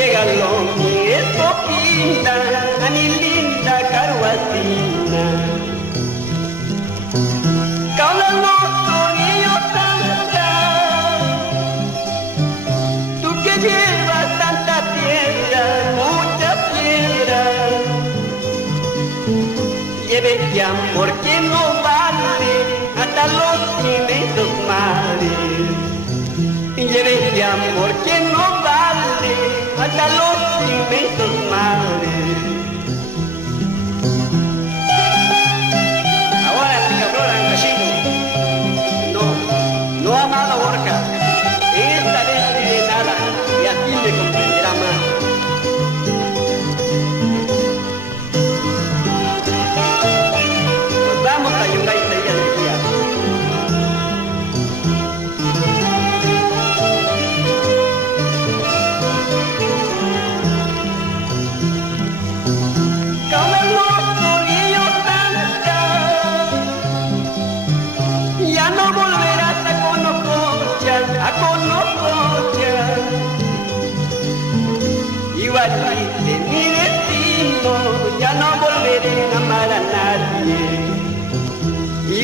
regalo mi escopita a mi linda caruacina. Cada moto y yo tanta, tú que llevas tanta piedra, mucha piedra, lleve que amor que no vale hasta los inmensos mares. Lleve que amor que no vale hasta los inmensos mares. Ahora sí que afloran gallino. No, no amado Borja, esta vez no diré nada y así me comprenderá más. Nos vamos a Yungay este día del día. Igualmente mi destino, ya no volveré a amar a nadie.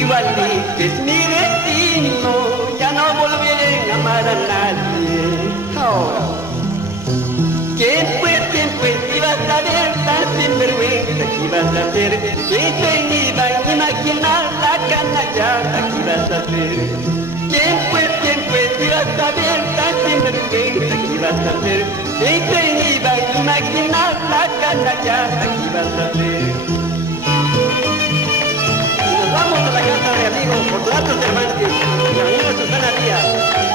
Igualmente es mi destino, ya no volveré a amar a nadie. Ahora, ¿quién pues, ibas a ver tan sinvergüenza que ibas a hacer? ¿Quién se iba a imaginar la canallada que ibas a hacer? ¿Quién pues, ibas a ver tan sinvergüenza que ibas a hacer? ¿Quién se iba a imaginar la canallada que ibas a hacer? Y nos vamos a la casa de amigos Fortunato Cervantes y la señora Susana Díaz.